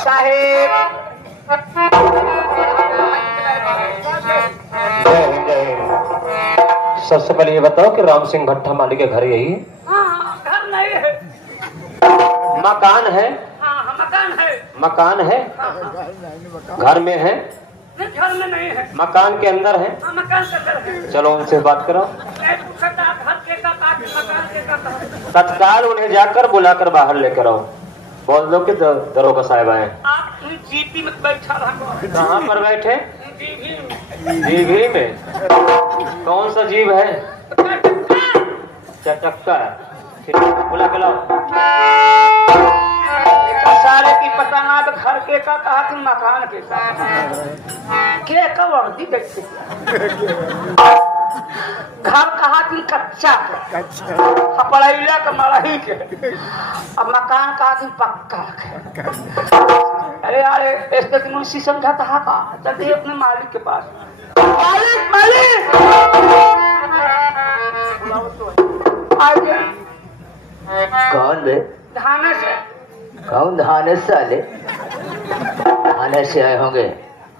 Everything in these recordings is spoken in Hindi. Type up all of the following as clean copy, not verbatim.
साहेब सबसे पहले ये बताओ कि राम सिंह भट्टा माली के घर यही है? हाँ, घर नहीं है। मकान है? हाँ, मकान है। मकान है? घर में है? नहीं, घर में नहीं है। मकान के अंदर है? हाँ, मकान के अंदर है। चलो उनसे बात करो। मैं पूछा था, घर के का मकान के का। तत्काल उन्हें जाकर बुलाकर बाहर लेकर आओ। बोल दो कि दरोगा साहब आए। आप जीपी में बैठा रहा। कहाँ पर बैठे? जीपी में। जीभी में? कौन सा जीव है? चटक्का। बुला के लाओ। सारे की पता ना तो घर के का कहा कि मकान के का के का वर्दी देखते घर कहा कि कच्चा के पड़ैला का मड़ही के अब मकान कहा कि पक्का के। अरे यार इसके मुंशी समझा था का चलते अपने मालिक के पास। मालिक मालिक कौन बे? धाने से। कौन धाने साले? धाने से आए होंगे।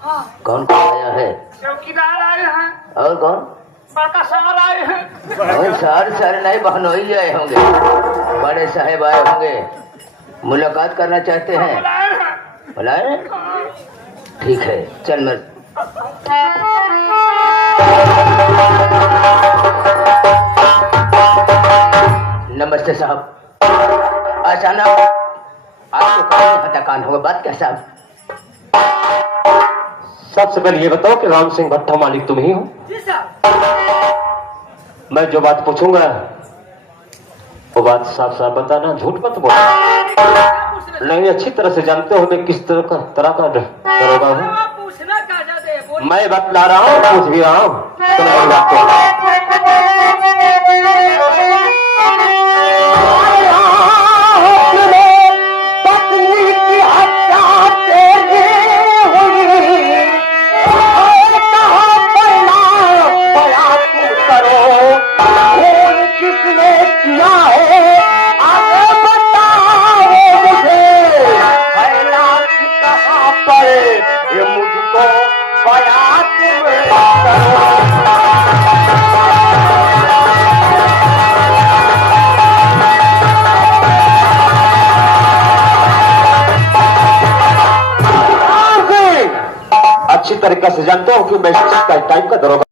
हाँ। कौन कौन आया है? चौकीदार आए हैं और कौन? बड़का साहब आए हैं। और सारे नए बहनोई आए होंगे। बड़े साहेब आए होंगे, मुलाकात करना चाहते हैं। बुलाए? ठीक है, चल मैं। नमस्ते साहब। अचानक आपको कहाँ थकान होगा? बात क्या साहब? सबसे पहले ये बताओ कि राम सिंह भट्टा मालिक तुम ही हो? जी साहब। मैं जो बात पूछूंगा वो बात साफ साफ बताना, झूठ मत बोलना। नहीं, अच्छी तरह से जानते हो मैं किस तरह का दरोगा हूँ। पूछना क्या जाते हैं? मैं बतला रहा हूँ, पूछ भी रहा हूँ। अच्छी तरीके से जानता हूँ कि मैं किस टाइप का दरोगा